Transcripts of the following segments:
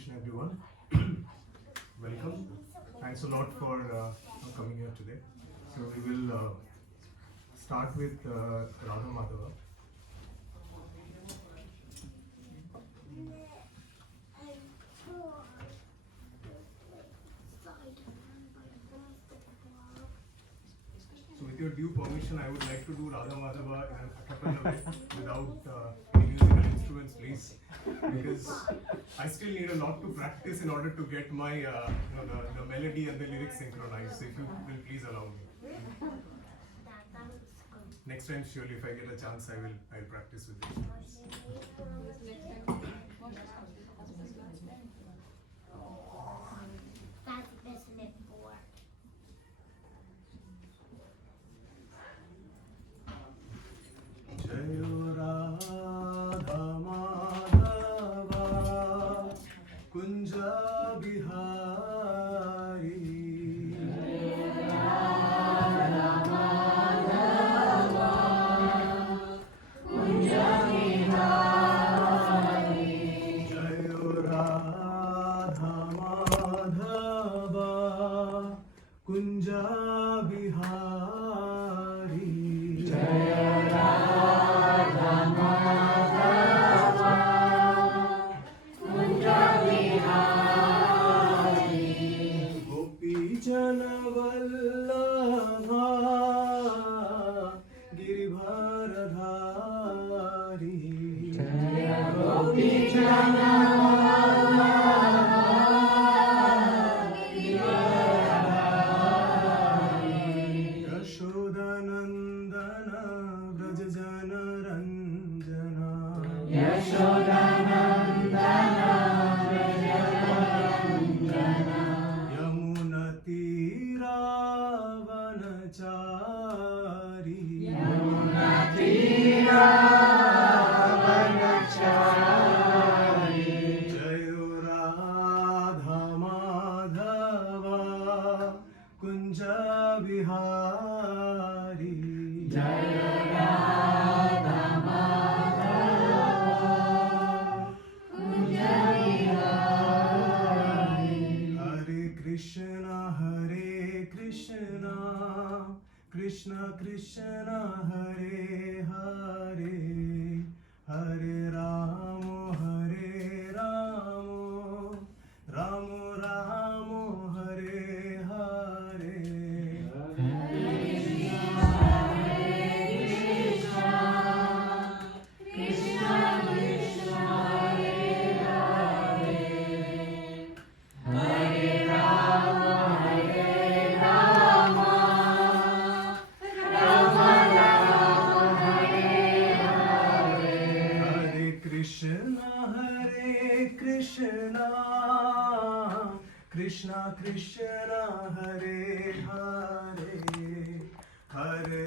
Krishna everyone. Welcome. Thanks a lot for coming here today. So we will start with Radha Madhava. So with your due permission, I would like to do Radha Madhava in a cappella way without any musical instruments, please, because I still need a lot to practice in order to get my the melody and the lyrics synchronized. So if you will please allow me. Next time, surely, if I get a chance, I'll practice with the instruments. Jayo Radha Madhava Kunja Bihari. Jayo Radha Madhava Kunja Bihari. Janavallabha Giribharadhari. Gopi Janavallabha Giribharadhari. Yashodanandana Vrajajana Ranjana. Yashodanandana Vanachari. Yamuna Tira Vanachari. Jayo Radha Madhava Kunja Bihari. Jayo Radha Madhava Kunja Bihari. Hare Krishna Krishna Krishna Hare Hare Hare Ramo Ramo Ramo Hare Hare. Krishna Krishna Hare Hare Hare Ramo Ramo Ramo Hare Hare. Hare Krishna Krishna Krishna Hare Hare Hare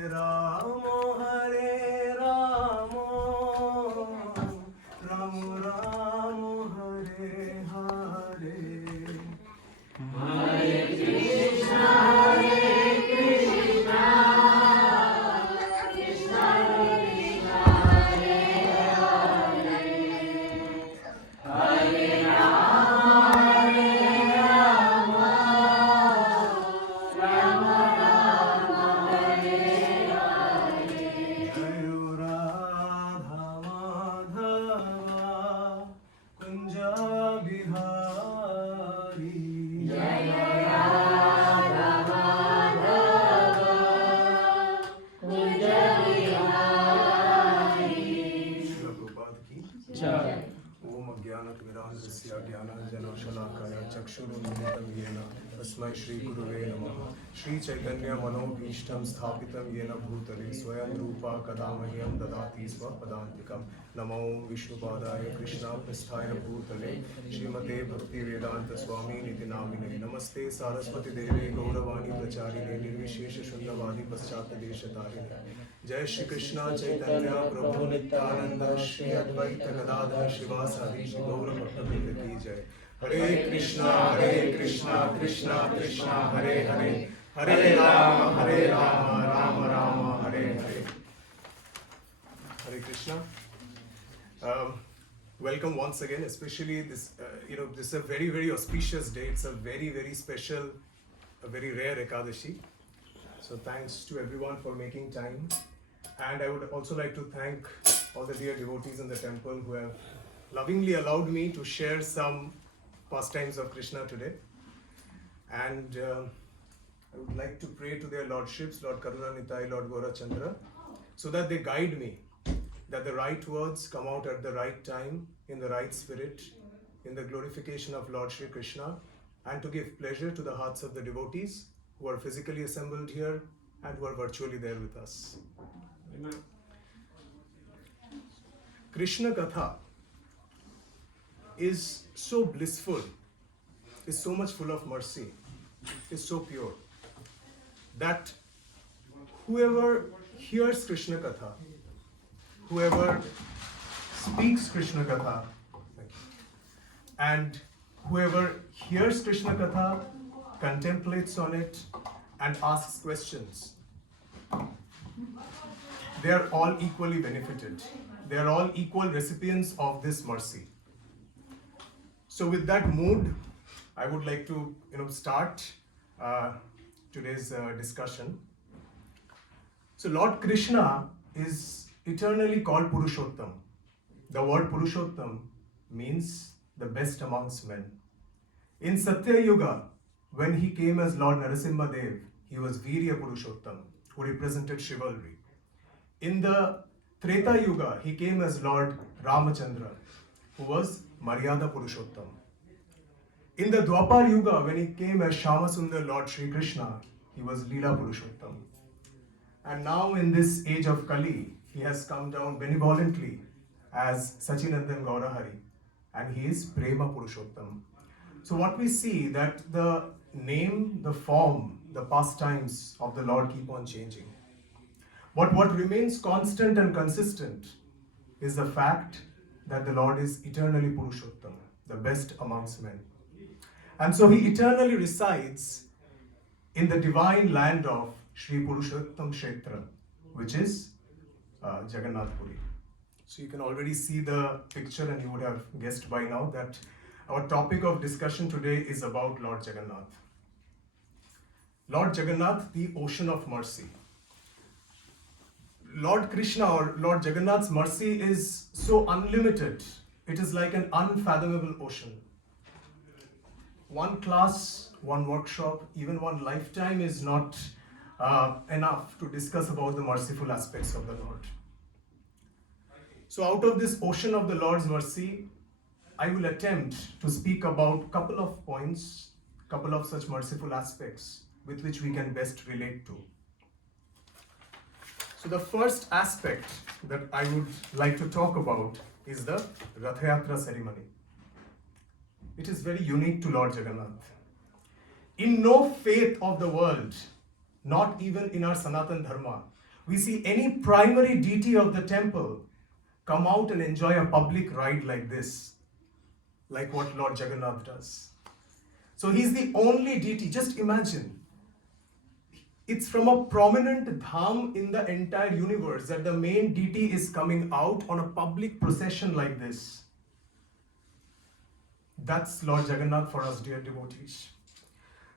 तस्मै श्री गुरुवे नमः. श्री चैतन्य मनोभीष्टं स्थापितं येन भूतले स्वयं रूपा कदा मह्यं ददाति स्वपदान्तिकं. नमो विष्णुपादाय कृष्णापृष्ठाय भूतले श्रीमते भक्तिवेदांत स्वामिनिति नामिने. नमस्ते सारस्वती देवे गौरवाणी प्रचारिणे निर्विशेष शून्यवादी पश्चात्देशतारिणे. जय श्री कृष्ण चैतन्य प्रभु नित्यानंद श्री अद्वैत गदाधर शिवासादि श्री गौर भक्तवृंद की जय. हरे Krishna Krishna Krishna Hare Hare Hare Ram Ram Ram Hare Hare. Hare Krishna. welcome once again, especially this, this is a very, very auspicious day. It's a very, very special, a very rare Ekadashi. So thanks to everyone for making time. And I would also like to thank all the dear devotees in the temple who have lovingly allowed me to share some pastimes of Krishna today. And I would like to pray to their lordships, Lord Karunanitai, Lord Gaurachandra, so that they guide me, that the right words come out at the right time, in the right spirit, in the glorification of Lord Shri Krishna, and to give pleasure to the hearts of the devotees who are physically assembled here and who are virtually there with us. Amen. Krishna Katha is so blissful, is so much full of mercy, is so pure, that whoever hears Krishna Katha, whoever speaks Krishna Katha, and whoever hears Krishna Katha, contemplates on it, and asks questions, they are all equally benefited. They are all equal recipients of this mercy. So with that mood, I would like to start today's discussion. So Lord Krishna is eternally called Purushottam. The word Purushottam means the best amongst men. In Satya Yuga, when he came as Lord Narasimha Dev, he was Virya Purushottam, who represented chivalry. In the Treta Yuga, he came as Lord Ramachandra, who was Maryada Purushottam. In the Dwapar Yuga, when he came as Shyamasundar Lord Shri Krishna, he was Leela Purushottam. And now in this age of Kali, he has come down benevolently as Sachinandan Gaurahari, and he is Prema Purushottam. So what we see that the name, the form, the pastimes of the Lord keep on changing. But what remains constant and consistent is the fact that the Lord is eternally Purushottam, the best amongst men. And so he eternally resides in the divine land of Shri Purushottam Kshetra, which is Jagannath Puri. So you can already see the picture, and you would have guessed by now that our topic of discussion today is about Lord Jagannath. Lord Jagannath, the ocean of mercy. Lord Krishna or Lord Jagannath's mercy is so unlimited. It is like an unfathomable ocean. One class, one workshop, even one lifetime is not enough to discuss about the merciful aspects of the Lord. So out of this ocean of the Lord's mercy, I will attempt to speak about a couple of points, couple of such merciful aspects with which we can best relate to. So the first aspect that I would like to talk about is the Rath Yatra ceremony. It is very unique to Lord Jagannath. In no faith of the world, not even in our Sanatan Dharma, we see any primary deity of the temple come out and enjoy a public ride like this, like what Lord Jagannath does. So he's the only deity. Just imagine, it's from a prominent dham in the entire universe that the main deity is coming out on a public procession like this. That's Lord Jagannath for us, dear devotees.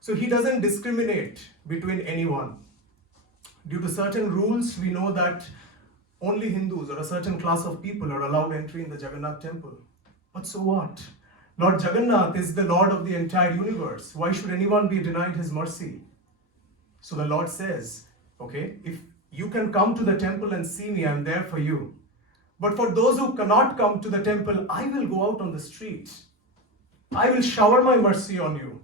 So he doesn't discriminate between anyone. Due to certain rules, we know that only Hindus or a certain class of people are allowed entry in the Jagannath temple. But so what? Lord Jagannath is the Lord of the entire universe. Why should anyone be denied his mercy? So the Lord says, okay, if you can come to the temple and see me, I'm there for you. But for those who cannot come to the temple, I will go out on the street. I will shower my mercy on you.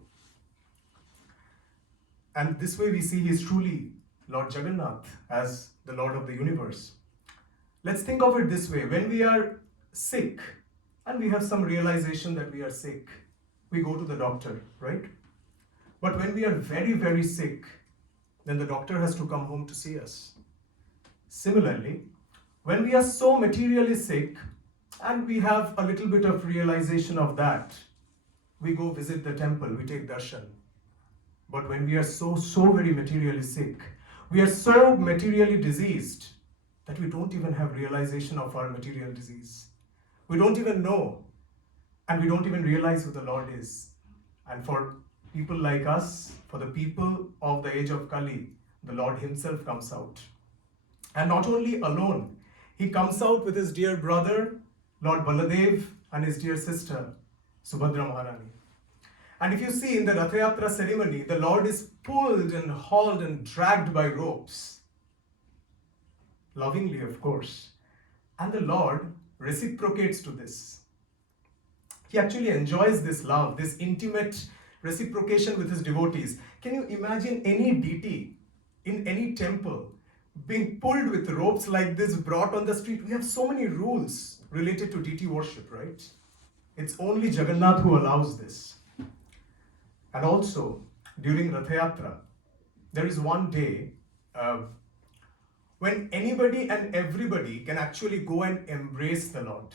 And this way we see he is truly Lord Jagannath as the Lord of the universe. Let's think of it this way. When we are sick and we have some realization that we are sick, we go to the doctor, right? But when we are very, very sick, then the doctor has to come home to see us. Similarly, when we are so materially sick and we have a little bit of realization of that, we go visit the temple, we take darshan. But when we are so very materially sick, we are so materially diseased that we don't even have realization of our material disease. We don't even know, and we don't even realize who the Lord is. And for people like us, for the people of the age of Kali, the Lord himself comes out. And not only alone, he comes out with his dear brother, Lord Baladev, and his dear sister, Subhadra Maharani. And if you see in the Rath Yatra ceremony, the Lord is pulled and hauled and dragged by ropes. Lovingly, of course. And the Lord reciprocates to this. He actually enjoys this love, this intimate reciprocation with his devotees. Can you imagine any deity in any temple being pulled with ropes like this, brought on the street? We have so many rules related to deity worship, right? It's only Jagannath who allows this. And also, during Rath Yatra, there is one day when anybody and everybody can actually go and embrace the Lord.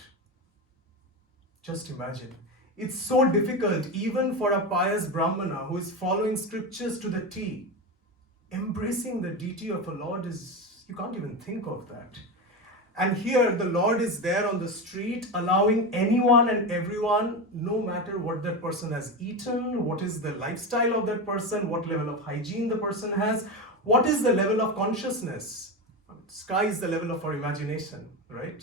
Just imagine. It's so difficult even for a pious Brahmana who is following scriptures to the T. Embracing the deity of a Lord is, you can't even think of that. And here the Lord is there on the street, allowing anyone and everyone, no matter what that person has eaten, what is the lifestyle of that person, what level of hygiene the person has, what is the level of consciousness. Sky is the level of our imagination, right?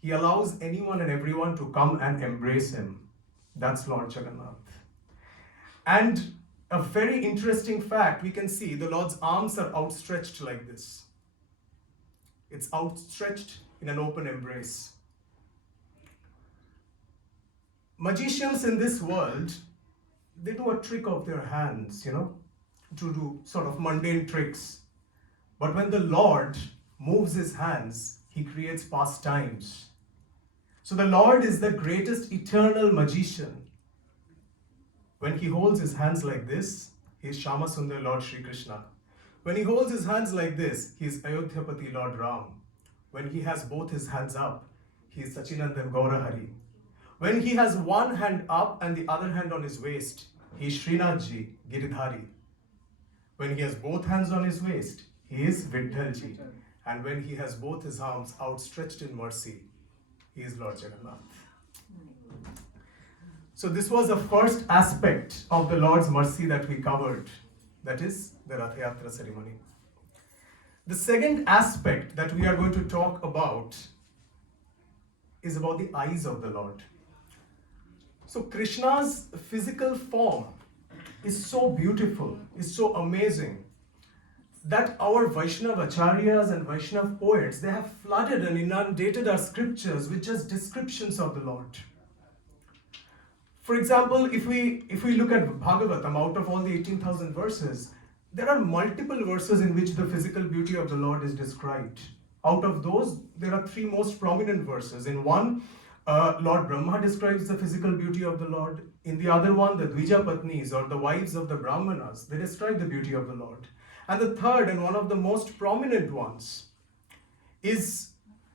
He allows anyone and everyone to come and embrace him. That's Lord Jagannath. And a very interesting fact, we can see the Lord's arms are outstretched like this. It's outstretched in an open embrace. Magicians in this world, they do a trick of their hands, to do sort of mundane tricks. But when the Lord moves his hands, he creates pastimes. So the Lord is the greatest eternal magician. When he holds his hands like this, he is Shama Sundar Lord Sri Krishna. When he holds his hands like this, he is Ayodhyapati Lord Ram. When he has both his hands up, he is Sachinandan Gaurahari. When he has one hand up and the other hand on his waist, he is Srinathji Giridhari. When he has both hands on his waist, he is Vittalji. And when he has both his arms outstretched in mercy, he is Lord Jagannath. So this was the first aspect of the Lord's mercy that we covered. That is the Rath Yatra ceremony. The second aspect that we are going to talk about is about the eyes of the Lord. So Krishna's physical form is so beautiful, is so amazing, that our Vaishnava acharyas and Vaishnava poets, they have flooded and inundated our scriptures with just descriptions of the Lord. For example, if we look at Bhagavatam, out of all the 18,000 verses, there are multiple verses in which the physical beauty of the Lord is described. Out of those, there are three most prominent verses. In one, Lord Brahma describes the physical beauty of the Lord. In the other one, the Dvija Patnis, or the wives of the Brahmanas, they describe the beauty of the Lord. And the third, and one of the most prominent ones, is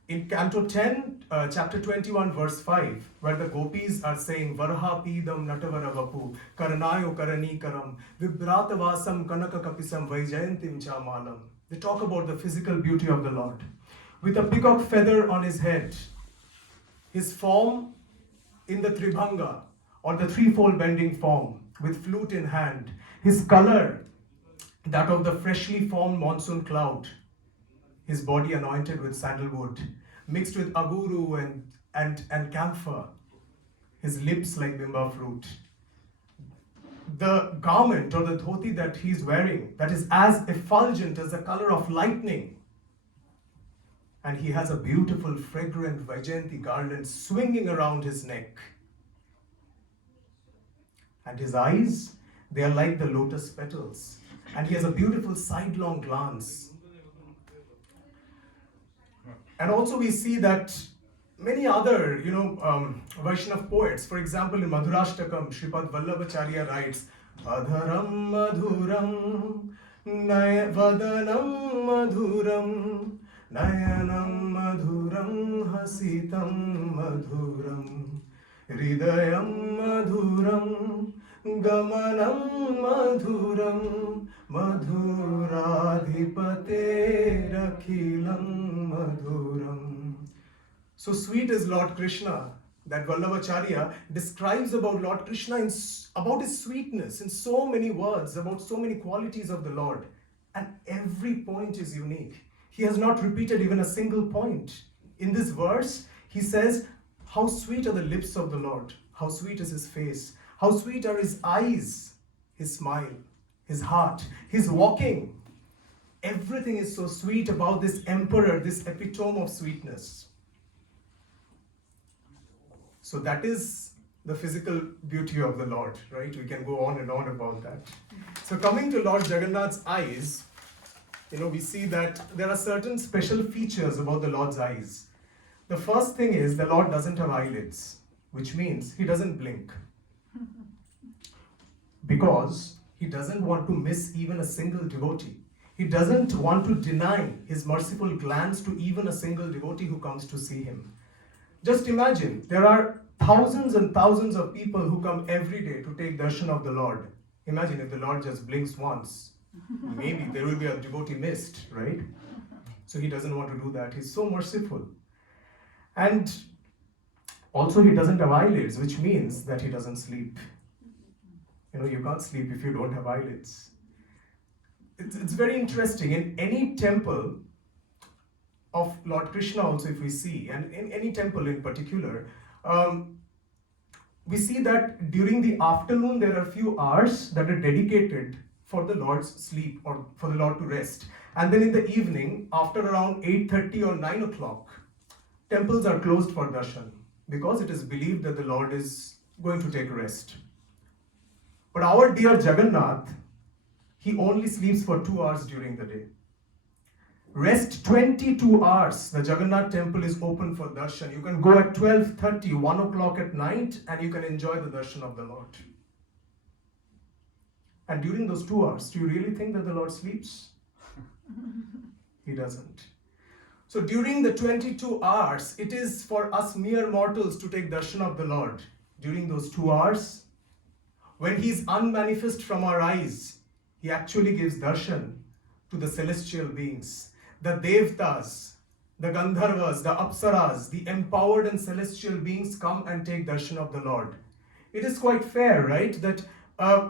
in Canto 10, chapter 21, verse 5, where the gopis are saying, Varha Pidam Natavara Vapu, Karanayo Karanikaram, Vibratavasam Kanaka Kapisam Vaijayantim Chamalam. They talk about the physical beauty of the Lord. With a peacock feather on his head, his form in the Tribhanga, or the threefold bending form, with flute in hand, his color, that of the freshly formed monsoon cloud, his body anointed with sandalwood, mixed with aguru and camphor, his lips like bimba fruit. The garment or the dhoti that he is wearing, that is as effulgent as the color of lightning. And he has a beautiful, fragrant Vaijayanti garland swinging around his neck. And his eyes, they are like the lotus petals. And he has a beautiful sidelong glance. And also we see that many other, Vaishnava poets, for example, in Madhurashtakam, Shripad Vallabhacharya writes, Adharam madhuram, vadanam madhuram, nayanam madhuram, hasitam madhuram, hridayam madhuram, gamanam madhuram, madhuradhipate rakhilam madhuram. So sweet is Lord Krishna. That Vallabhacharya describes about Lord Krishna about his sweetness in so many words, about so many qualities of the Lord. And every point is unique. He has not repeated even a single point. In this verse, he says, how sweet are the lips of the Lord. How sweet is his face. How sweet are his eyes, his smile, his heart, his walking. Everything is so sweet about this emperor, this epitome of sweetness. So that is the physical beauty of the Lord, right? We can go on and on about that. So coming to Lord Jagannath's eyes, we see that there are certain special features about the Lord's eyes. The first thing is the Lord doesn't have eyelids, which means he doesn't blink. Because he doesn't want to miss even a single devotee. He doesn't want to deny his merciful glance to even a single devotee who comes to see him. Just imagine, there are thousands and thousands of people who come every day to take darshan of the Lord. Imagine if the Lord just blinks once. Maybe there will be a devotee missed, right? So he doesn't want to do that. He's so merciful. And also he doesn't have eyelids, which means that he doesn't sleep. You can't sleep if you don't have eyelids. It's very interesting. In any temple of Lord Krishna also, if we see, and in any temple in particular, we see that during the afternoon there are few hours that are dedicated for the Lord's sleep or for the Lord to rest. And then in the evening, after around 8:30 or 9 o'clock, temples are closed for darshan because it is believed that the Lord is going to take rest. But our dear Jagannath, he only sleeps for 2 hours during the day. Rest 22 hours. The Jagannath temple is open for darshan. You can go at 12:30, 1 o'clock at night, and you can enjoy the darshan of the Lord. And during those 2 hours, do you really think that the Lord sleeps? He doesn't. So during the 22 hours, it is for us mere mortals to take darshan of the Lord. During those 2 hours, when he is unmanifest from our eyes, he actually gives darshan to the celestial beings. The Devtas, the Gandharvas, the Apsaras, the empowered and celestial beings come and take darshan of the Lord. It is quite fair, right, that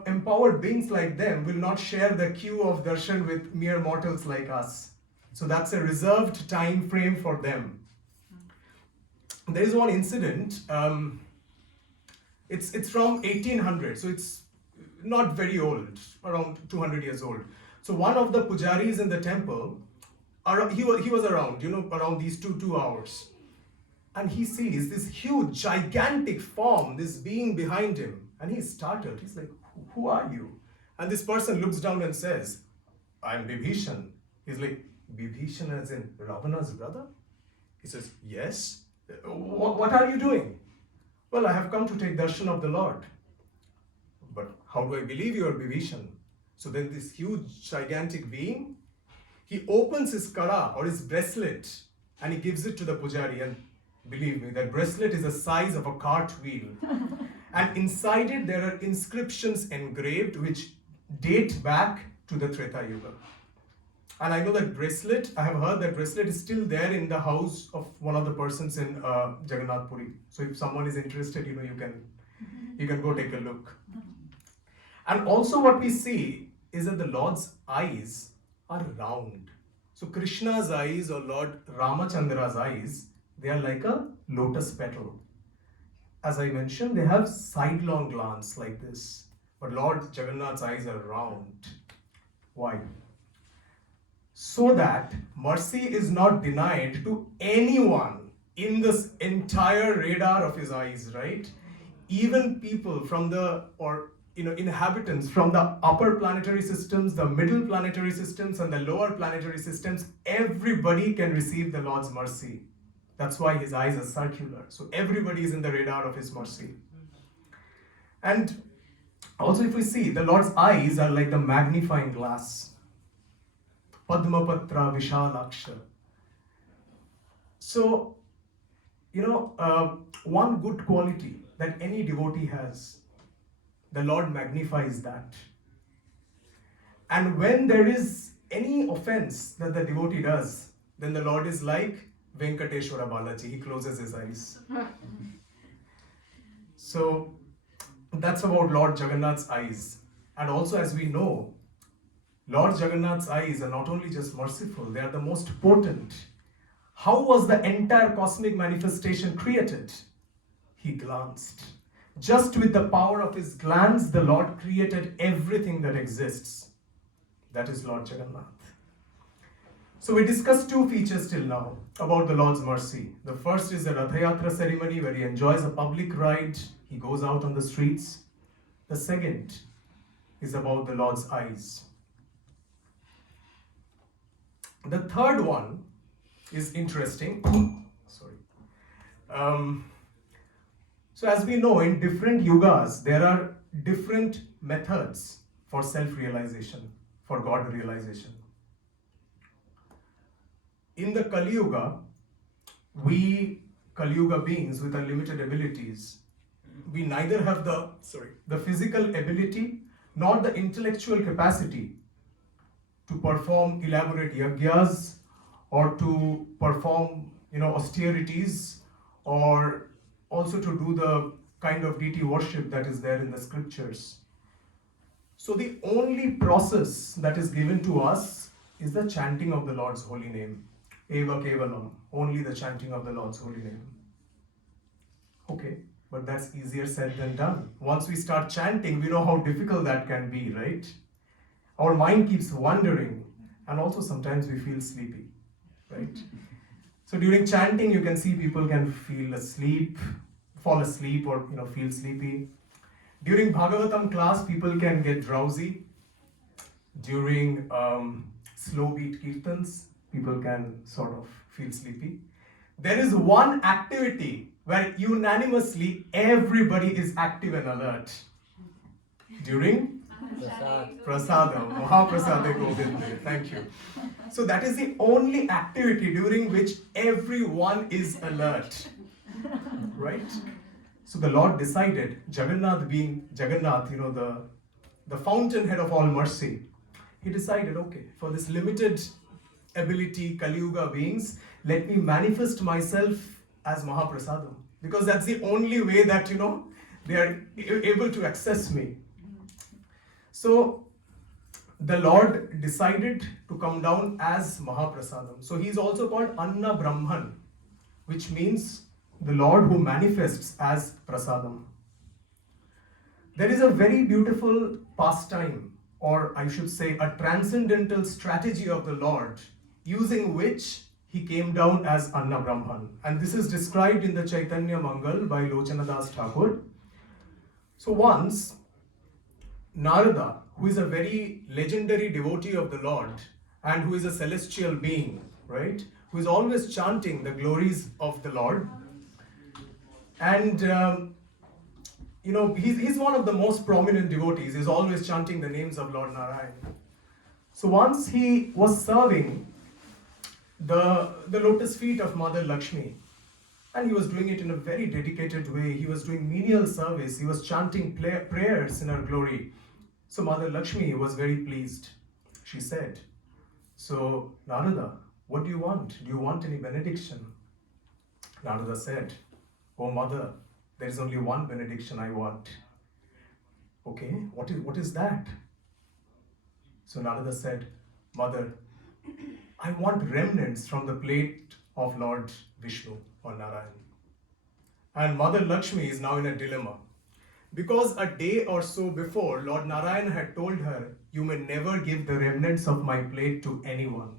empowered beings like them will not share the queue of darshan with mere mortals like us. So that's a reserved time frame for them. There is one incident, it's from 1800, so it's not very old, around 200 years old. So one of the pujaris in the temple, he was around, around these 2 hours. And he sees this huge, gigantic form, this being behind him. And he's startled. He's like, who are you? And this person looks down and says, I'm Bibhishan. He's like, Bibhishan as in Ravana's brother? He says, yes. What are you doing? Well, I have come to take darshan of the Lord. But how do I believe you are Bibhishan? So then this huge, gigantic being, he opens his kara or his bracelet and he gives it to the pujari. And believe me, that bracelet is the size of a cart wheel. And inside it, there are inscriptions engraved which date back to the Treta Yuga. And I know that bracelet, I have heard that bracelet is still there in the house of one of the persons in Jagannath Puri. So if someone is interested, you can go take a look. And also what we see is that the Lord's eyes are round. So Krishna's eyes or Lord Ramachandra's eyes, they are like a lotus petal. As I mentioned, they have sidelong glance like this. But Lord Jagannath's eyes are round. Why? So that mercy is not denied to anyone in this entire radar of his eyes, right? Even people from the, inhabitants from the upper planetary systems, the middle planetary systems, and the lower planetary systems, everybody can receive the Lord's mercy. That's why his eyes are circular. So everybody is in the radar of his mercy. And also if we see, the Lord's eyes are like the magnifying glass. Padmapatra Vishalaksha. So, one good quality that any devotee has, the Lord magnifies that. And when there is any offense that the devotee does, then the Lord is like, Venkateshwara Balaji. He closes his eyes. So that's about Lord Jagannath's eyes. And also, as we know, Lord Jagannath's eyes are not only just merciful, they are the most potent. How was the entire cosmic manifestation created? He glanced. Just with the power of his glance, the Lord created everything that exists. That is Lord Jagannath. So we discussed two features till now about the Lord's mercy. The first is the Ratha Yatra ceremony where he enjoys a public ride. He goes out on the streets. The second is about the Lord's eyes. The third one is interesting. Sorry. So as we know, in different yugas, there are different methods for self-realization, for God realization. In the Kali Yuga, we Kali Yuga beings with unlimited abilities, we neither have the physical ability nor the intellectual capacity to perform elaborate yagyas or to perform austerities or also to do the kind of deity worship that is there in the scriptures. So the only process that is given to us is the chanting of the Lord's holy name. Eva Kevalam, only the chanting of the Lord's holy name. Okay, but that's easier said than done. Once we start chanting, we know how difficult that can be, right? Our mind keeps wandering, and also sometimes we feel sleepy, right? So during chanting, you can see people can fall asleep or feel sleepy. During Bhagavatam class, people can get drowsy. During slow beat kirtans, people can sort of feel sleepy. There is one activity where unanimously everybody is active and alert. During Prasadam, Mahaprasade Govinde. Thank you. So that is the only activity during which everyone is alert. Right? So the Lord decided, Jagannath being Jagannath, the fountainhead of all mercy, he decided, okay, for this limited ability Kali Yuga beings, let me manifest myself as Mahaprasadam. Because that's the only way that, they are able to access me. So the Lord decided to come down as Mahaprasadam. So he is also called Anna Brahman, which means the Lord who manifests as Prasadam. There is a very beautiful pastime, or I should say a transcendental strategy of the Lord, using which he came down as Anna Brahman. And this is described in the Chaitanya Mangal by Lochanadas Thakur. So once, Narada, who is a very legendary devotee of the Lord and who is a celestial being, right, who is always chanting the glories of the Lord, and he's one of the most prominent devotees. He's always chanting the names of Lord Narayan. So once he was serving the lotus feet of Mother Lakshmi, and he was doing it in a very dedicated way. He was doing menial service. He was chanting prayers in her glory. So Mother Lakshmi was very pleased. She said, so Narada, what do you want? Do you want any benediction? Narada said, oh Mother, there is only one benediction I want. Okay, what is that? So Narada said, Mother, I want remnants from the plate of Lord Vishnu or Narayan. And Mother Lakshmi is now in a dilemma. Because a day or so before, Lord Narayan had told her, you may never give the remnants of my plate to anyone.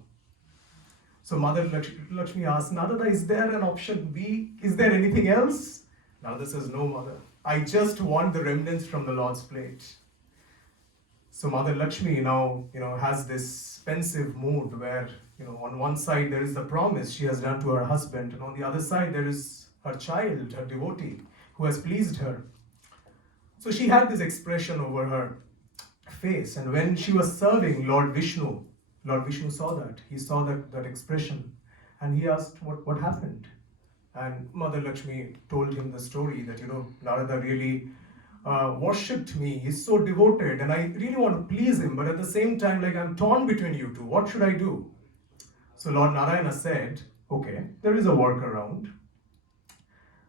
So Mother Lakshmi asked, Narada, is there an option B? Is there anything else? Narada says, no, Mother. I just want the remnants from the Lord's plate. So Mother Lakshmi now, has this pensive mood where, on one side there is the promise she has done to her husband, and on the other side there is her child, her devotee, who has pleased her. So she had this expression over her face, and when she was serving Lord Vishnu saw that. He saw that expression, and he asked, what happened? And Mother Lakshmi told him the story that, Narada really worshipped me. He's so devoted, and I really want to please him, but at the same time, I'm torn between you two. What should I do? So Lord Narayana said, Okay, there is a workaround.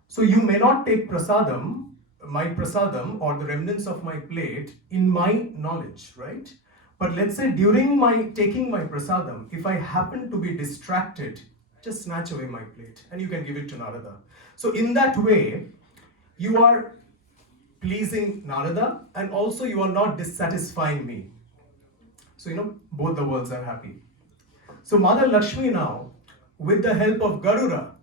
So you may not take my prasadam or the remnants of my plate in my knowledge, right? But let's say during my taking my prasadam, if I happen to be distracted, just snatch away my plate and you can give it to Narada. So in that way, you are pleasing Narada and also you are not dissatisfying me. So, both the worlds are happy. So Mother Lakshmi now, with the help of Garuda,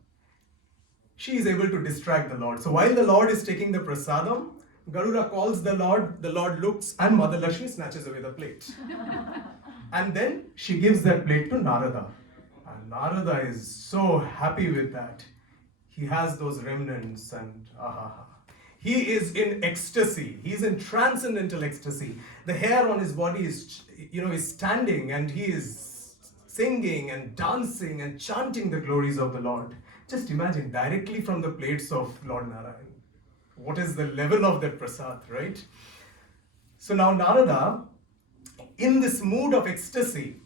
she is able to distract the Lord. So while the Lord is taking the prasadam, Garuda calls the Lord looks, and Mother Lakshmi snatches away the plate. And then she gives that plate to Narada. And Narada is so happy with that. He has those remnants and he is in ecstasy. He is in transcendental ecstasy. The hair on his body is standing and he is singing and dancing and chanting the glories of the Lord. Just imagine, directly from the plates of Lord Narayan. What is the level of that prasad, right? So now Narada, in this mood of ecstasy,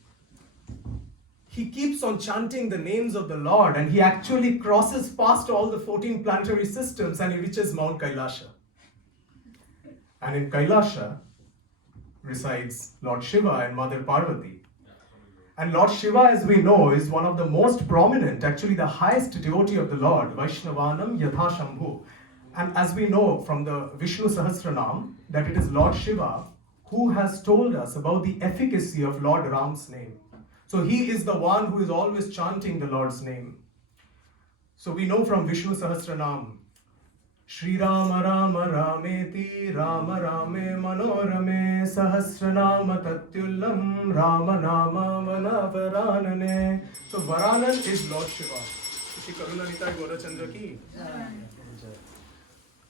he keeps on chanting the names of the Lord and he actually crosses past all the 14 planetary systems and he reaches Mount Kailasha. And in Kailasha resides Lord Shiva and Mother Parvati. And Lord Shiva, as we know, is one of the most prominent, actually the highest devotee of the Lord, Vaishnavanam Yatha Shambhu. And as we know from the Vishnu Sahasranam, that it is Lord Shiva who has told us about the efficacy of Lord Ram's name. So he is the one who is always chanting the Lord's name. So we know from Vishnu Sahasranam, Shri Rama Rama Rameti Rama Rame Manorame Sahasranama Tatyullam Rama Nama Vanavaranane. So Varanan is Lord Shiva. Shri Karuna Nitai Gaurachandra ki.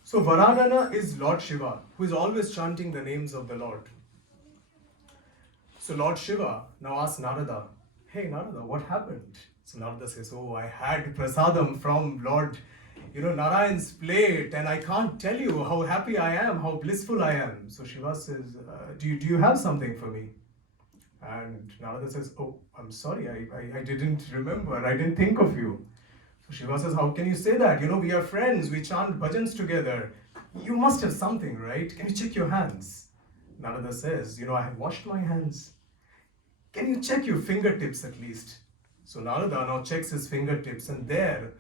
So Varanana is Lord Shiva, who is always chanting the names of the Lord. So Lord Shiva now asks Narada, hey Narada, what happened? So Narada says, oh, I had prasadam from Lord Narayan's plate and I can't tell you how happy I am, how blissful I am. So Shiva says, do you have something for me? And Narada says, oh, I'm sorry, I didn't remember, I didn't think of you. So Shiva says, how can you say that? We are friends, we chant bhajans together. You must have something, right? Can you check your hands? Narada says, I have washed my hands. Can you check your fingertips at least? So Narada now checks his fingertips and there,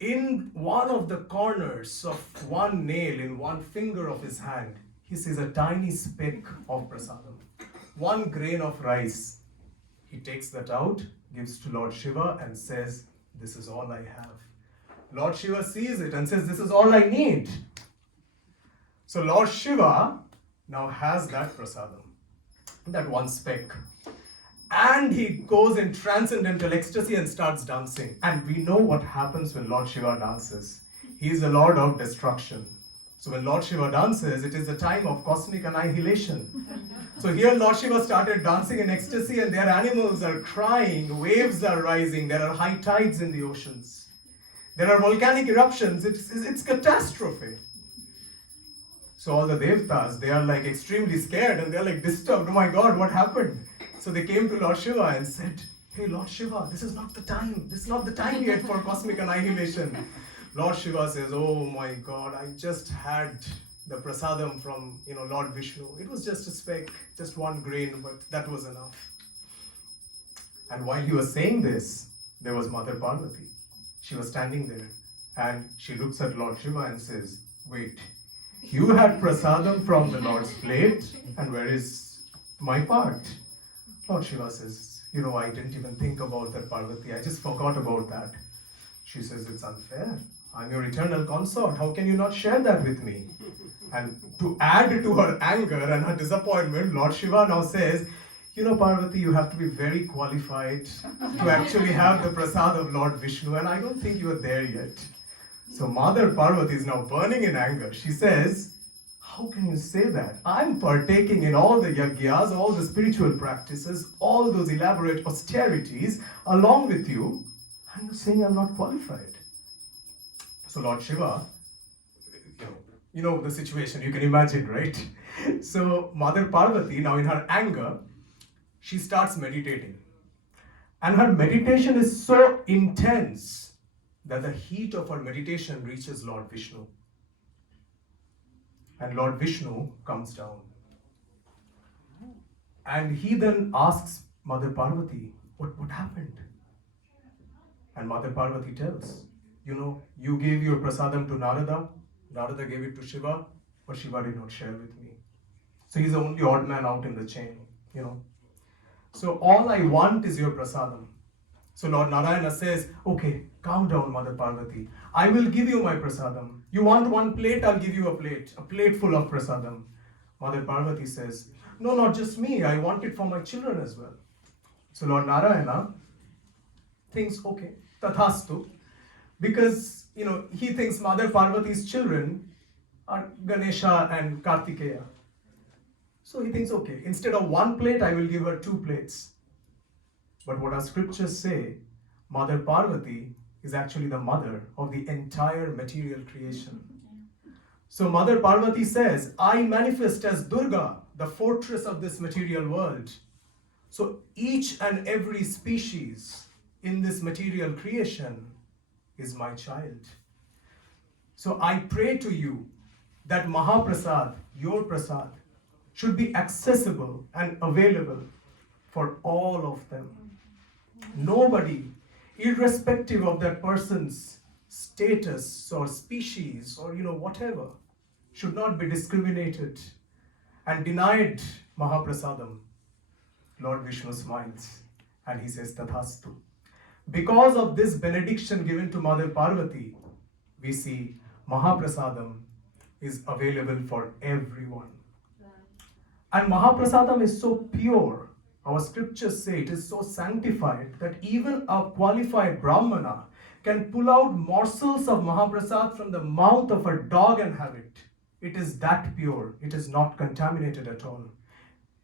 in one of the corners of one nail in one finger of his hand, he sees a tiny speck of prasadam, 1 grain of rice. He takes that out, gives to Lord Shiva and says, this is all I have. Lord Shiva sees it and says, this is all I need. So Lord Shiva now has that prasadam, that 1 speck. And he goes in transcendental ecstasy and starts dancing. And we know what happens when Lord Shiva dances. He is the Lord of destruction. So when Lord Shiva dances, it is a time of cosmic annihilation. So here Lord Shiva started dancing in ecstasy and their animals are crying, waves are rising, there are high tides in the oceans. There are volcanic eruptions, it's catastrophe. So all the devtas, they are like extremely scared and they're like disturbed. Oh my God, what happened? So they came to Lord Shiva and said, hey Lord Shiva, this is not the time. This is not the time yet for cosmic annihilation. Lord Shiva says, oh my God, I just had the prasadam from Lord Vishnu. It was just a speck, just 1 grain, but that was enough. And while he was saying this, there was Mother Parvati. She was standing there and she looks at Lord Shiva and says, wait, you had prasadam from the Lord's plate and where is my part? Lord Shiva says, I didn't even think about that, Parvati. I just forgot about that. She says, it's unfair. I'm your eternal consort. How can you not share that with me? And to add to her anger and her disappointment, Lord Shiva now says, Parvati, you have to be very qualified to actually have the prasad of Lord Vishnu, and I don't think you are there yet. So Mother Parvati is now burning in anger. She says, how can you say that? I'm partaking in all the yagyas, all the spiritual practices, all those elaborate austerities along with you, and you're saying I'm not qualified. So Lord Shiva, you know the situation, you can imagine, right? So Mother Parvati, now in her anger, she starts meditating. And her meditation is so intense that the heat of her meditation reaches Lord Vishnu. And Lord Vishnu comes down. And he then asks Mother Parvati, what happened? And Mother Parvati tells, you gave your prasadam to Narada, Narada gave it to Shiva, but Shiva did not share with me. So he's the only odd man out in the chain, So all I want is your prasadam. So Lord Narayana says, okay, calm down, Mother Parvati. I will give you my prasadam. You want one plate, I'll give you a plate full of prasadam. Mother Parvati says, no, not just me, I want it for my children as well. So Lord Narayana thinks, okay, tathastu, because, he thinks Mother Parvati's children are Ganesha and Kartikeya. So he thinks, okay, instead of one plate, I will give her 2 plates. But what our scriptures say, Mother Parvati is actually the mother of the entire material creation. So Mother Parvati says, I manifest as Durga, the fortress of this material world. So each and every species in this material creation is my child. So I pray to you that Mahaprasad, your prasad, should be accessible and available for all of them. Nobody, irrespective of that person's status or species or whatever, should not be discriminated and denied Mahaprasadam. Lord Vishnu smiles and he says, Tathastu. Because of this benediction given to Mother Parvati, we see Mahaprasadam is available for everyone. And Mahaprasadam is so pure, our scriptures say it is so sanctified that even a qualified Brahmana can pull out morsels of Mahaprasad from the mouth of a dog and have it. It is that pure, it is not contaminated at all.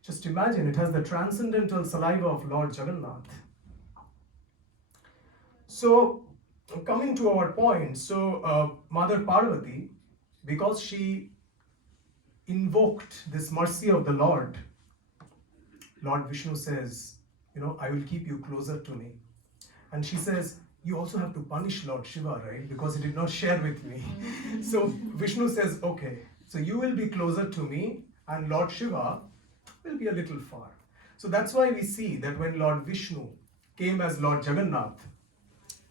Just imagine, it has the transcendental saliva of Lord Jagannath. So, coming to our point, Mother Parvati, because she invoked this mercy of the Lord, Lord Vishnu says, I will keep you closer to me. And she says, you also have to punish Lord Shiva, right? Because he did not share with me. So Vishnu says, okay, so you will be closer to me and Lord Shiva will be a little far. So that's why we see that when Lord Vishnu came as Lord Jagannath,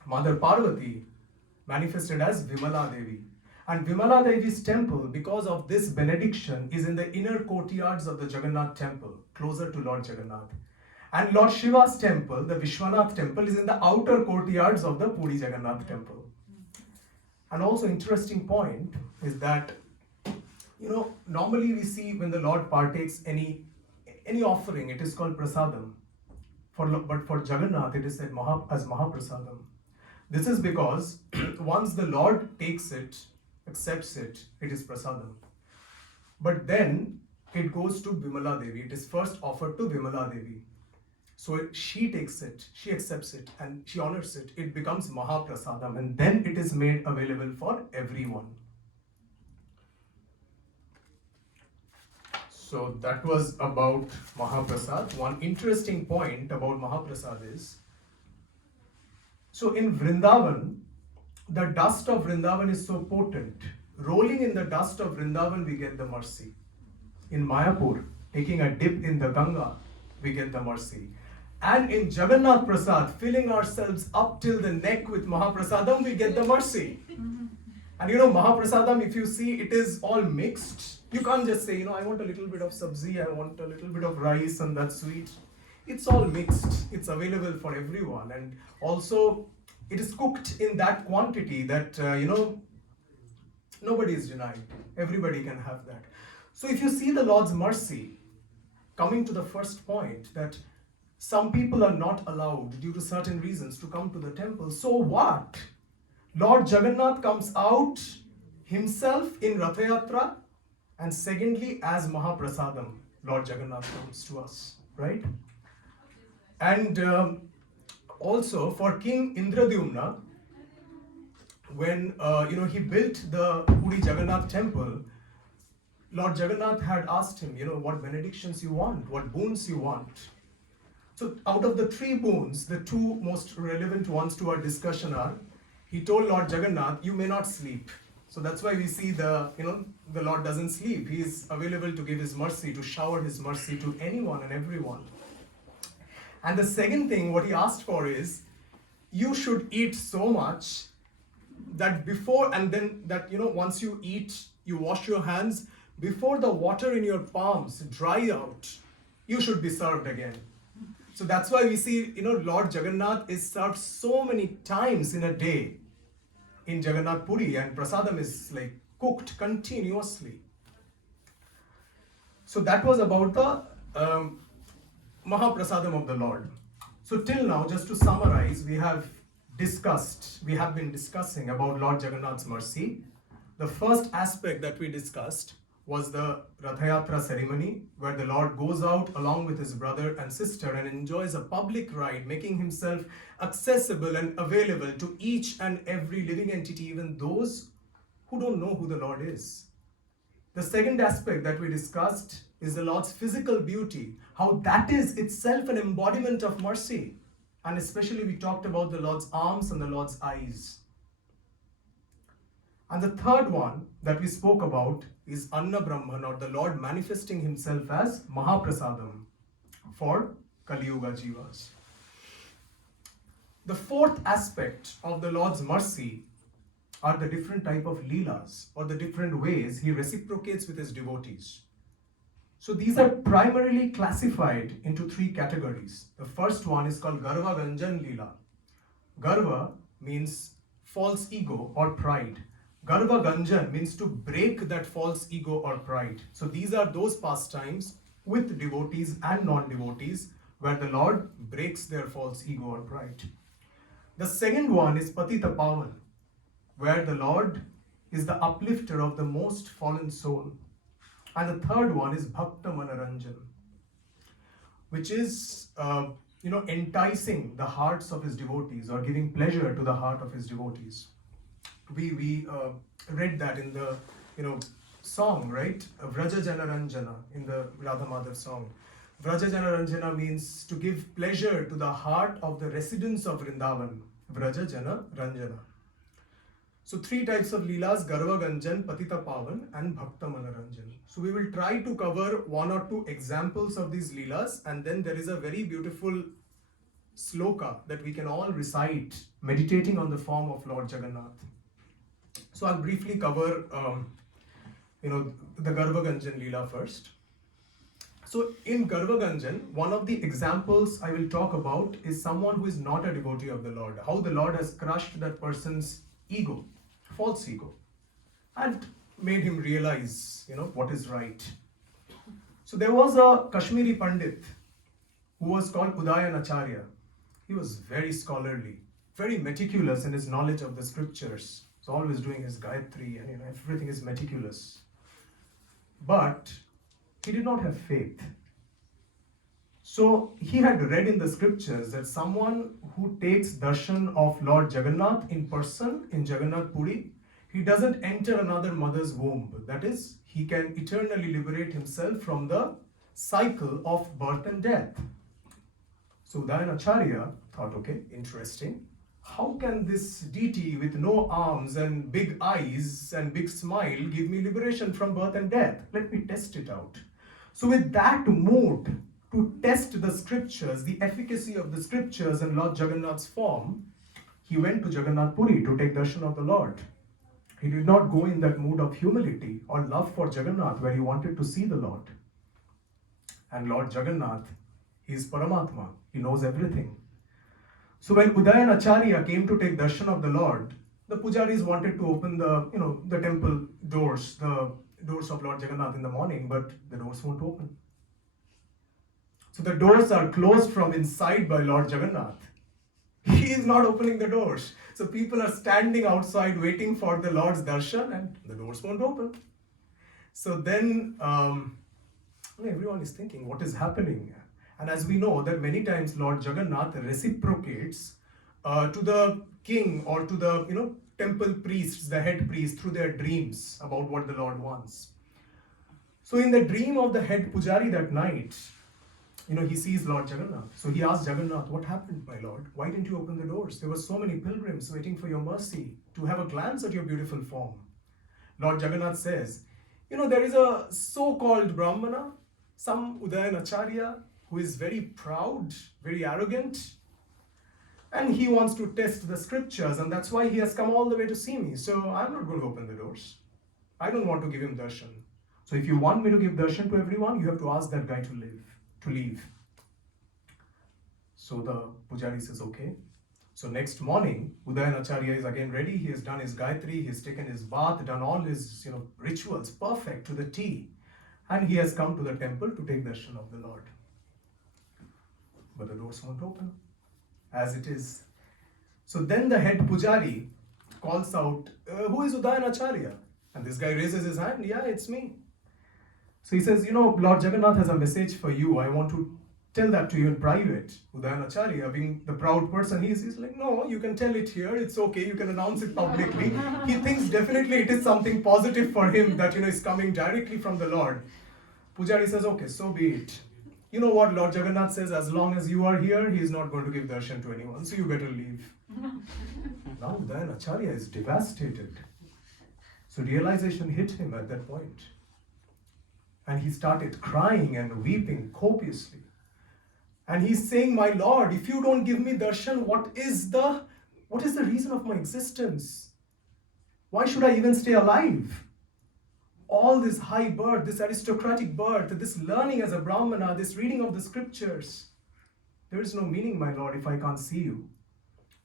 Mother Parvati manifested as Vimala Devi. And Vimala Devi's temple, because of this benediction, is in the inner courtyards of the Jagannath temple, closer to Lord Jagannath. And Lord Shiva's temple, the Vishwanath temple, is in the outer courtyards of the Puri Jagannath temple. And also interesting point is that, normally we see when the Lord partakes any offering, it is called prasadam. But for Jagannath, it is said as Mahaprasadam. This is because once the Lord takes it, accepts it, it is prasadam. But then it goes to Vimala Devi. It is first offered to Vimala Devi. So she takes it, she accepts it, and she honors it. It becomes Mahaprasadam, and then it is made available for everyone. So that was about Mahaprasad. One interesting point about Mahaprasad is, so in Vrindavan, the dust of Vrindavan is so potent. Rolling in the dust of Vrindavan, we get the mercy. In Mayapur, taking a dip in the Ganga, we get the mercy. And in Jagannath Prasad, filling ourselves up till the neck with Mahaprasadam, we get the mercy. And Mahaprasadam, if you see, it is all mixed. You can't just say, I want a little bit of sabzi, I want a little bit of rice and that's sweet. It's all mixed. It's available for everyone. And also, it is cooked in that quantity that, nobody is denied. Everybody can have that. So if you see the Lord's mercy, coming to the first point, that some people are not allowed due to certain reasons to come to the temple. So what? Lord Jagannath comes out himself in Ratha Yatra, and secondly, as Mahaprasadam, Lord Jagannath comes to us, right? And also for King Indradyumna, when he built the Puri Jagannath temple, Lord Jagannath had asked him, what benedictions you want, what boons you want. So out of the three boons, the two most relevant ones to our discussion are, he told Lord Jagannath, you may not sleep. So that's why we see the Lord doesn't sleep. He is available to give his mercy, to shower his mercy to anyone and everyone. And the second thing, what he asked for is, you should eat so much that before, and then that, once you eat, you wash your hands, before the water in your palms dry out, you should be served again. So that's why we see, Lord Jagannath is served so many times in a day in Jagannath Puri, and prasadam is like cooked continuously. So that was about the Mahaprasadam of the Lord. So till now, just to summarize, we have been discussing about Lord Jagannath's mercy. The first aspect that we discussed was the Rathayatra ceremony, where the Lord goes out along with his brother and sister and enjoys a public ride, making himself accessible and available to each and every living entity, even those who don't know who the Lord is. The second aspect that we discussed is the Lord's physical beauty, how that is itself an embodiment of mercy. And especially we talked about the Lord's arms and the Lord's eyes. And the third one that we spoke about is Anna Brahman, or the Lord manifesting himself as Mahaprasadam for Kali Yuga Jivas. The fourth aspect of the Lord's mercy are the different type of leelas, or the different ways he reciprocates with his devotees. So these are primarily classified into three categories. The first one is called Garva Ganjan Leela. Garva means false ego or pride. Garva Ganjan means to break that false ego or pride. So these are those pastimes with devotees and non-devotees where the Lord breaks their false ego or pride. The second one is Patita Pavan, where the Lord is the uplifter of the most fallen soul. And the third one is Bhakta Manaranjan, which is enticing the hearts of his devotees, or giving pleasure to the heart of his devotees. We read that in the song, right? Vraja Jana Ranjana, in the Radha Madhav song. Vraja Jana Ranjana means to give pleasure to the heart of the residents of Vrindavan. Vraja Jana Ranjana. So three types of leelas: Garva Ganjan, Patita Pavan, and Bhakta Manaranjan. So we will try to cover one or two examples of these leelas, and then there is a very beautiful sloka that we can all recite, meditating on the form of Lord Jagannath. So I'll briefly cover, the Garva Ganjan leela first. So in Garva Ganjan, one of the examples I will talk about is someone who is not a devotee of the Lord. How the Lord has crushed that person's ego, false ego, and made him realize, what is right. So there was a Kashmiri Pandit who was called Udayanacharya. He was very scholarly, very meticulous in his knowledge of the scriptures. He's always doing his Gayatri, and everything is meticulous. But he did not have faith. So he had read in the scriptures that someone who takes darshan of Lord Jagannath in person in Jagannath Puri, he doesn't enter another mother's womb. That is, he can eternally liberate himself from the cycle of birth and death. So Udayanacharya thought, okay, interesting. How can this deity with no arms and big eyes and big smile give me liberation from birth and death? Let me test it out. So with that mood, to test the scriptures, the efficacy of the scriptures and Lord Jagannath's form, he went to Jagannath Puri to take darshan of the Lord. He did not go in that mood of humility or love for Jagannath, where he wanted to see the Lord. And Lord Jagannath, he is Paramatma, he knows everything. So when Udayanacharya came to take darshan of the Lord, the pujaris wanted to open the temple doors, the doors of Lord Jagannath in the morning, but the doors won't open. So the doors are closed from inside by Lord Jagannath. He is not opening the doors. So people are standing outside waiting for the Lord's darshan, and the doors won't open. So then everyone is thinking, what is happening? And as we know that many times Lord Jagannath reciprocates to the king or to the temple priests, the head priests, through their dreams about what the Lord wants. So in the dream of the head pujari that night, he sees Lord Jagannath. So he asks Jagannath, what happened, my Lord? Why didn't you open the doors? There were so many pilgrims waiting for your mercy to have a glance at your beautiful form. Lord Jagannath says, there is a so-called Brahmana, some Udayanacharya, who is very proud, very arrogant, and he wants to test the scriptures, and that's why he has come all the way to see me. So I'm not going to open the doors. I don't want to give him darshan. So if you want me to give darshan to everyone, you have to ask that guy to leave. So the pujari says, okay. So next morning, Udayanacharya is again ready. He has done his Gayatri, he has taken his bath, done all his rituals perfect to the T. And he has come to the temple to take darshan of the Lord. But the doors won't open, as it is. So then the head pujari calls out, who is Udayanacharya? And this guy raises his hand, yeah, it's me. So he says, Lord Jagannath has a message for you. I want to tell that to you in private. Udayanacharya, being the proud person, he's like, no, you can tell it here. It's okay. You can announce it publicly. He thinks definitely it is something positive for him that, is coming directly from the Lord. Pujari says, okay, so be it. You know what Lord Jagannath says, as long as you are here, he is not going to give darshan to anyone. So you better leave. Now Udayanacharya is devastated. So realization hit him at that point. And he started crying and weeping copiously. And he's saying, my Lord, if you don't give me darshan, what is the reason of my existence? Why should I even stay alive? All this high birth, this aristocratic birth, this learning as a Brahmana, this reading of the scriptures, there is no meaning, my Lord, if I can't see you.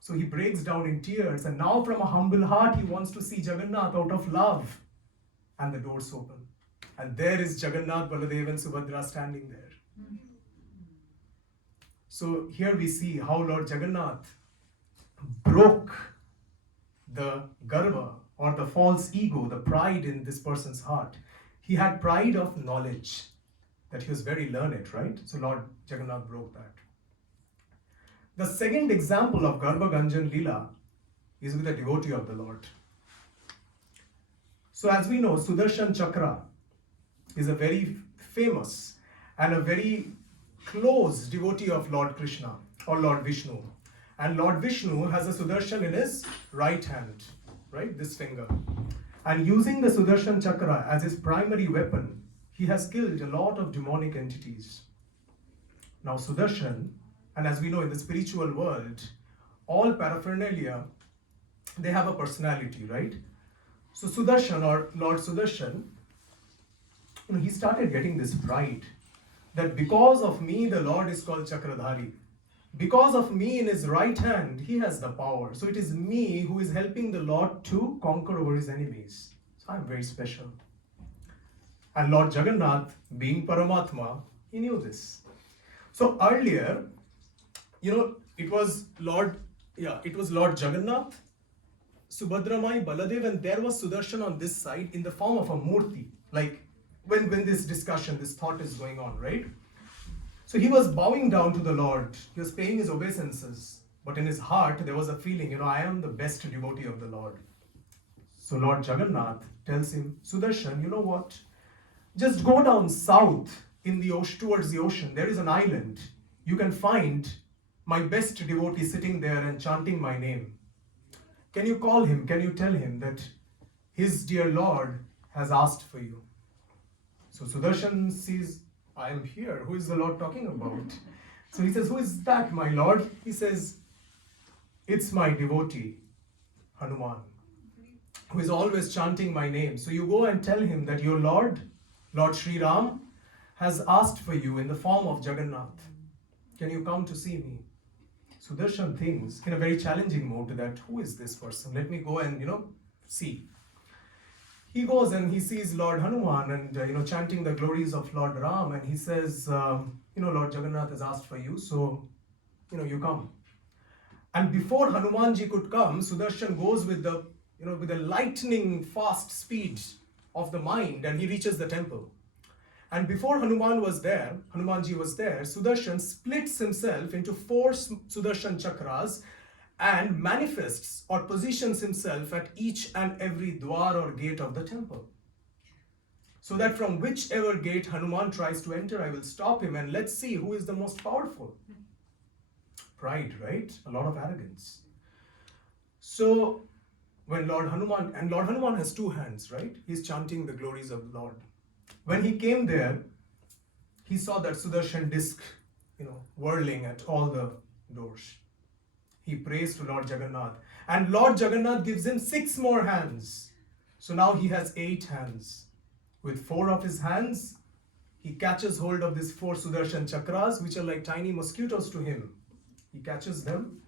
So he breaks down in tears, and now from a humble heart, he wants to see Jagannath out of love. And the doors open. And there is Jagannath, Baladev and Subhadra standing there. So here we see how Lord Jagannath broke the garva, or the false ego, the pride in this person's heart. He had pride of knowledge, that he was very learned, right? So Lord Jagannath broke that. The second example of Garbha Ganjan Leela is with a devotee of the Lord. So as we know, Sudarshan Chakra is a very famous and a very close devotee of Lord Krishna or Lord Vishnu. And Lord Vishnu has a Sudarshan in his right hand, right, this finger. And using the Sudarshan Chakra as his primary weapon, he has killed a lot of demonic entities. Now Sudarshan, and as we know in the spiritual world, all paraphernalia, they have a personality, right? So Sudarshan or Lord Sudarshan, he started getting this pride that because of me, the Lord is called Chakradhari. Because of me in his right hand, he has the power. So it is me who is helping the Lord to conquer over his enemies. So I'm very special. And Lord Jagannath, being Paramatma, he knew this. So earlier, it was Lord Jagannath, Subhadramai, Baladev, and there was Sudarshan on this side in the form of a murti. Like when this discussion, this thought is going on, right? So he was bowing down to the Lord. He was paying his obeisances. But in his heart, there was a feeling, I am the best devotee of the Lord. So Lord Jagannath tells him, Sudarshan, you know what? Just go down south in the ocean, towards the ocean. There is an island. You can find my best devotee sitting there and chanting my name. Can you call him? Can you tell him that his dear Lord has asked for you? So Sudarshan sees, I am here. Who is the Lord talking about? So he says, who is that, my Lord? He says, it's my devotee, Hanuman, who is always chanting my name. So you go and tell him that your Lord, Lord Sri Ram, has asked for you in the form of Jagannath. Can you come to see me? Sudarshan thinks in a very challenging mode that who is this person? Let me go and, see. He goes and he sees Lord Hanuman and, chanting the glories of Lord Ram. And he says, Lord Jagannath has asked for you. So, you come. And before Hanumanji could come, Sudarshan goes with the lightning fast speed of the mind, and he reaches the temple. And before Hanumanji was there, Sudarshan splits himself into 4 Sudarshan chakras and manifests or positions himself at each and every dwar or gate of the temple. so that from whichever gate Hanuman tries to enter, I will stop him, and let's see who is the most powerful. Pride, right? A lot of arrogance. So when Lord Hanuman has two hands, right? He's chanting the glories of the Lord. When he came there, he saw that Sudarshan disc, whirling at all the doors. He prays to Lord Jagannath, and Lord Jagannath gives him 6 more hands. So now he has 8 hands. With 4 of his hands, he catches hold of these 4 Sudarshan chakras, which are like tiny mosquitoes to him. He catches them.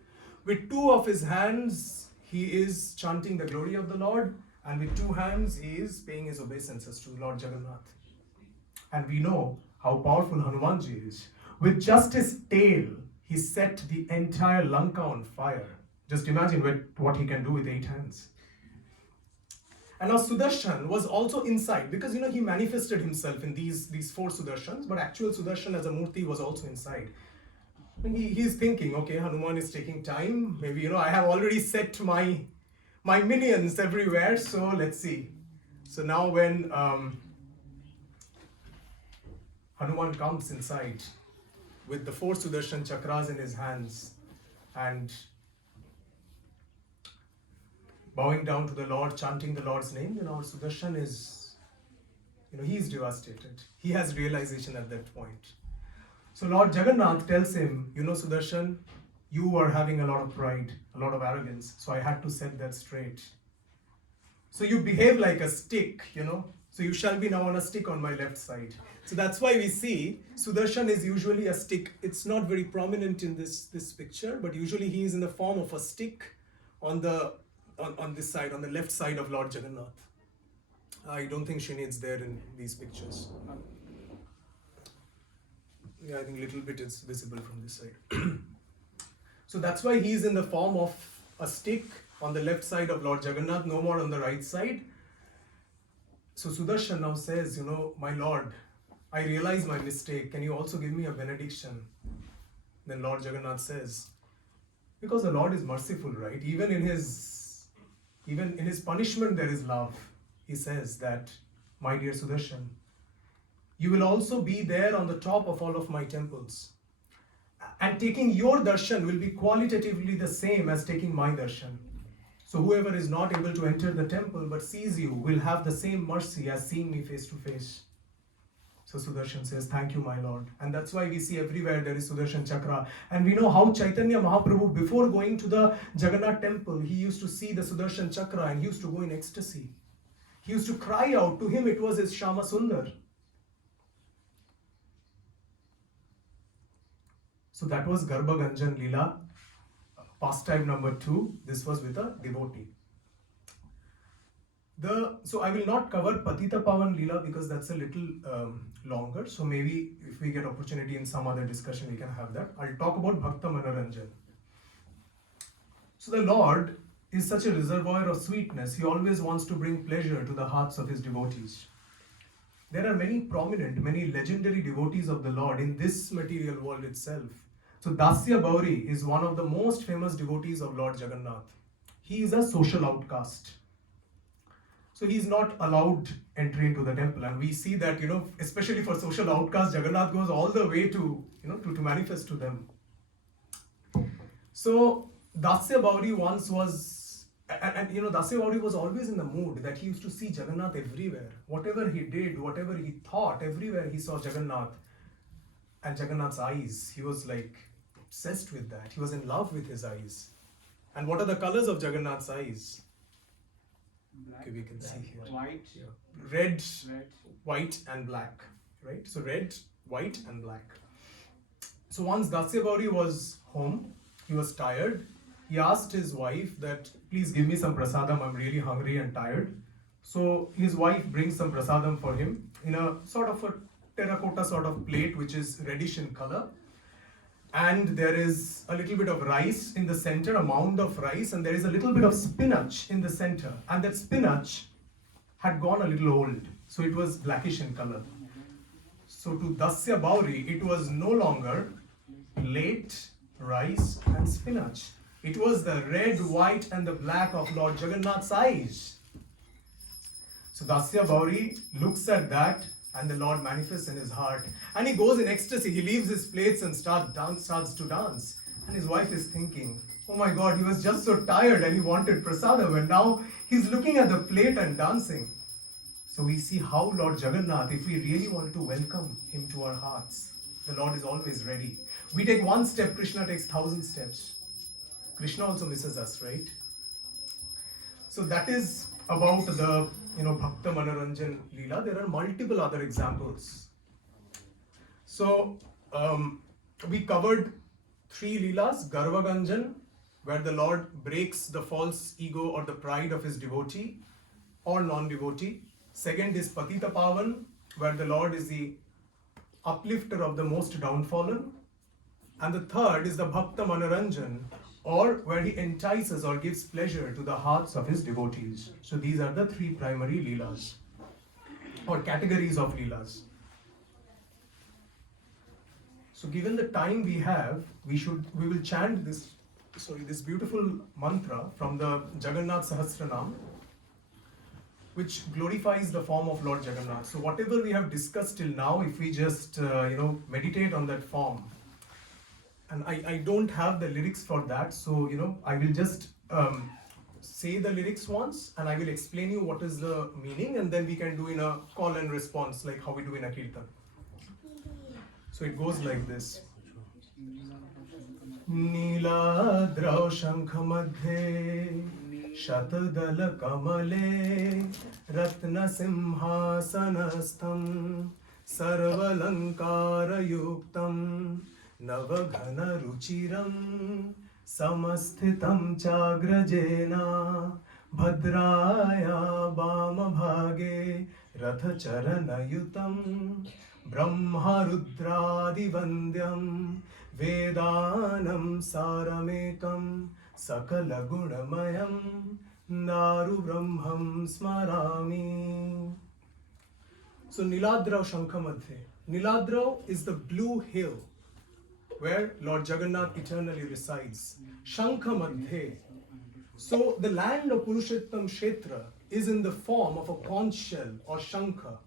With 2 of his hands, he is chanting the glory of the Lord, and with 2 hands, he is paying his obeisances to Lord Jagannath. And we know how powerful Hanumanji is. With just his tail, he set the entire Lanka on fire. Just imagine what he can do with 8 hands. And now Sudarshan was also inside, because he manifested himself in these 4 Sudarshans, but actual Sudarshan as a Murti was also inside. And he's thinking, okay, Hanuman is taking time. Maybe, I have already set my minions everywhere, so let's see. So now when Hanuman comes inside with the 4 Sudarshan chakras in his hands and bowing down to the Lord, chanting the Lord's name, Sudarshan is, he is devastated. He has realization at that point. So Lord Jagannath tells him, Sudarshan, you are having a lot of pride, a lot of arrogance, so I had to set that straight. So you behave like a stick, so you shall be now on a stick on my left side. So that's why we see Sudarshan is usually a stick. It's not very prominent in this picture, but usually he is in the form of a stick on this side, on the left side of Lord Jagannath. I don't think Shini is there in these pictures. Yeah, I think a little bit is visible from this side. So that's why he is in the form of a stick on the left side of Lord Jagannath, no more on the right side. So Sudarshan now says, my Lord, I realize my mistake. Can you also give me a benediction? Then Lord Jagannath says, because the Lord is merciful, right? Even in his punishment there is love. He says that, my dear Sudarshan, you will also be there on the top of all of my temples. And taking your darshan will be qualitatively the same as taking my darshan. So whoever is not able to enter the temple but sees you will have the same mercy as seeing me face to face. So Sudarshan says, thank you, my Lord. And that's why we see everywhere there is Sudarshan Chakra. And we know how Chaitanya Mahaprabhu, before going to the Jagannath temple, he used to see the Sudarshan Chakra and he used to go in ecstasy. He used to cry out. To him it was his Shama Sundar. So that was Garbha Ganjan Leela, pastime number 2. This was with a devotee. So I will not cover Patita Pavan Leela because that's a little longer. So maybe if we get opportunity in some other discussion, we can have that. I'll talk about Bhakta Manoranjan. So the Lord is such a reservoir of sweetness. He always wants to bring pleasure to the hearts of his devotees. There are many prominent, many legendary devotees of the Lord in this material world itself. So Dasya Bauri is one of the most famous devotees of Lord Jagannath. He is a social outcast. So he is not allowed entry into the temple. And we see that, especially for social outcasts, Jagannath goes all the way to manifest to them. So Dasya Bauri once was, and Dasya Bauri was always in the mood that he used to see Jagannath everywhere. Whatever he did, whatever he thought, everywhere he saw Jagannath. And Jagannath's eyes, he was like obsessed with that. He was in love with his eyes. And what are the colors of Jagannath's eyes? Black, okay, we can see here. White. Yeah. Red, white and black. Right? So red, white and black. So once Dasya Bauri was home, he was tired. He asked his wife that, please give me some prasadam, I'm really hungry and tired. So his wife brings some prasadam for him in a sort of a terracotta sort of plate which is reddish in color. And there is a little bit of rice in the center, a mound of rice, and there is a little bit of spinach in the center. And that spinach had gone a little old, so it was blackish in color. So to Dasya Bauri, it was no longer plate, rice and spinach. It was the red, white and the black of Lord Jagannath's eyes. So Dasya Bauri looks at that and the Lord manifests in his heart. And he goes in ecstasy. He leaves his plates and starts to dance. And his wife is thinking, oh my God, he was just so tired and he wanted prasadam. And now he's looking at the plate and dancing. So we see how Lord Jagannath, if we really want to welcome him to our hearts, the Lord is always ready. We take one step, Krishna takes 1,000 steps. Krishna also misses us, right? So that is about the Bhakta Manoranjan Leela. There are multiple other examples. So we covered 3 Leelas. Garva Ganjan, where the Lord breaks the false ego or the pride of his devotee or non-devotee. Second is Patita Pavan, where the Lord is the uplifter of the most downtrodden. And the third is the Bhakta Manoranjan, or where he entices or gives pleasure to the hearts of his devotees. So these are the 3 primary Leelas, or categories of Leelas. So given the time we have, we will chant this beautiful mantra from the Jagannath Sahasranam, which glorifies the form of Lord Jagannath. So whatever we have discussed till now, if we just meditate on that form, and I don't have the lyrics for that, so I will just say the lyrics once, and I will explain you what is the meaning, and then we can do in a call and response, like how we do in a kirtan. So it goes like this. Neeladrau shankha madhe Shatadala kamale Ratna simhasanastham Sarvalankara yuktam Navaghana ruchiram Samassthitam chagrajena Bhadraya Bhamabhage Rathacharanayutam Brahmarudradi vandyam Vedanam saramekam Sakala gunamayam Naru brahmam smarami. So Niladrau Shankha Madhye. Niladrau is the blue hill where Lord Jagannath eternally resides. Shankha Madhye. So the land of Purushottam Kshetra is in the form of a conch shell or Shankha.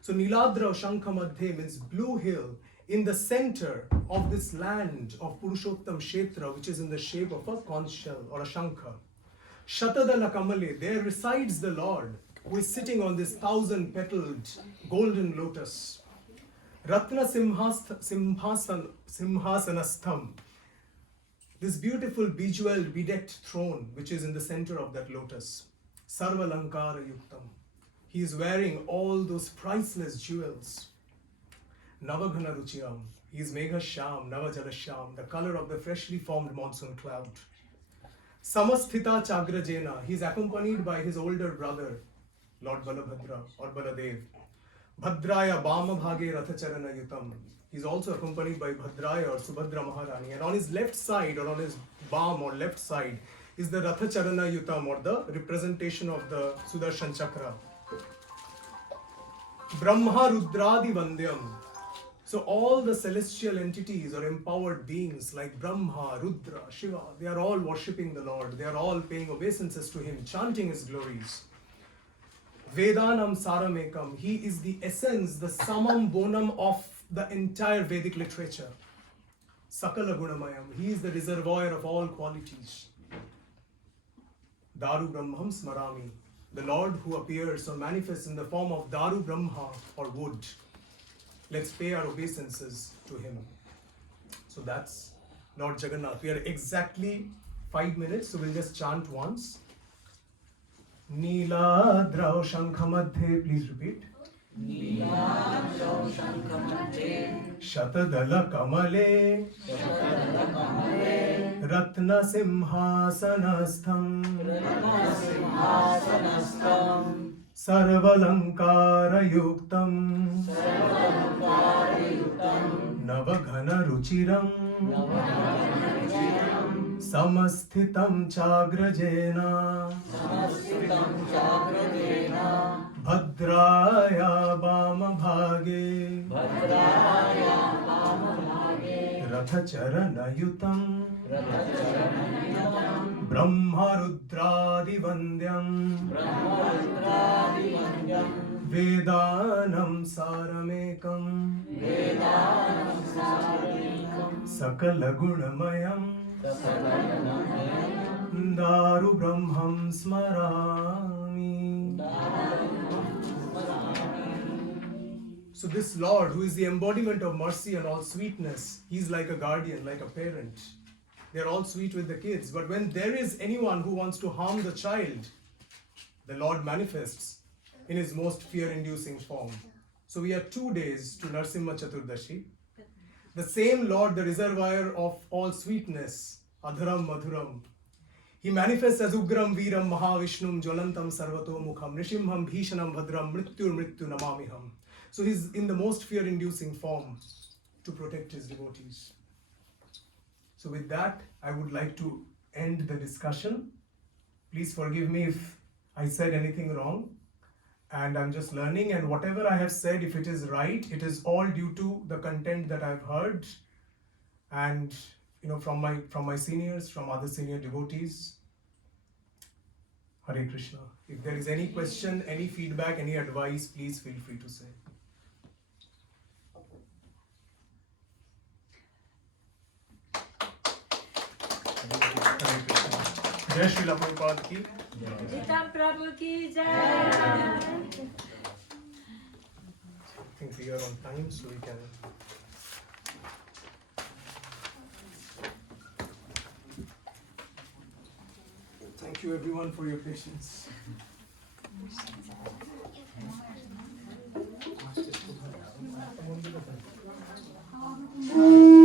So Niladrau Shankha Madhye means blue hill in the center of this land of Purushottam Kshetra, which is in the shape of a conch shell or a Shankha. Shatadala Kamale, there resides the Lord, who is sitting on this 1,000-petaled golden lotus. Ratna Simhasanastham, this beautiful bejeweled, bedecked throne, which is in the center of that lotus. Sarvalankara yuktam. He is wearing all those priceless jewels. Navaghana ruchiram. He is Megha Sham, Navajala Sham, the color of the freshly formed monsoon cloud. Samasthita Chagrajena. He is accompanied by his older brother, Lord Balabhadra or Baladev. Bhadraya Bhamabhage Rathacharana Yutam. He is also accompanied by Bhadraya or Subhadra Maharani. And on his left side or on his balm or left side is the Rathacharana Yutam, or the representation of the Sudarshan Chakra. Brahma Rudradi Vandyam. So all the celestial entities or empowered beings like Brahma, Rudra, Shiva, they are all worshipping the Lord. They are all paying obeisances to him, chanting his glories. Vedanam Saramekam. He is the essence, the summum bonum of the entire Vedic literature. Sakala Gunamayam. He is the reservoir of all qualities. Daru Brahmam Smarami. The Lord who appears or manifests in the form of Daru Brahma or wood. Let's pay our obeisances to him. So that's Lord Jagannath. We are exactly 5 minutes, so we'll just chant once. Neeladrau Shankha Madhye, please repeat. Neeladrau Shankha Madhye Shatadala Kamale Ratna Simhasanastham Sarvalankara yuktam Navaghana ruchiram Samassthitam chagrajena Bhadraya Bhamabhage रथचरणयुतं ब्रह्मरुद्रादिवन्द्यं वेदानं सारमेकं सकलगुणमयं दारुब्रह्मं स्मरामि. So this Lord, who is the embodiment of mercy and all sweetness, he's like a guardian, like a parent. They're all sweet with the kids. But when there is anyone who wants to harm the child, the Lord manifests in his most fear-inducing form. So we have 2 days to Narsimha Chaturdashi. The same Lord, the reservoir of all sweetness, Adharam Madhuram, he manifests as Ugram Veeram Mahavishnum Jwalantam Sarvato Mukham Nishimham Bhishanam Bhadram Mrityu Mrityu Namamiham. So he's in the most fear-inducing form to protect his devotees. So with that, I would like to end the discussion. Please forgive me if I said anything wrong. And I'm just learning, and whatever I have said, if it is right, it is all due to the content that I've heard and from my seniors, from other senior devotees. Hare Krishna. If there is any question, any feedback, any advice, please feel free to say. Jai Srila Prabhupada ki. Jita Prabhu ki jai. I think we are on time, so we can. Thank you everyone for your patience.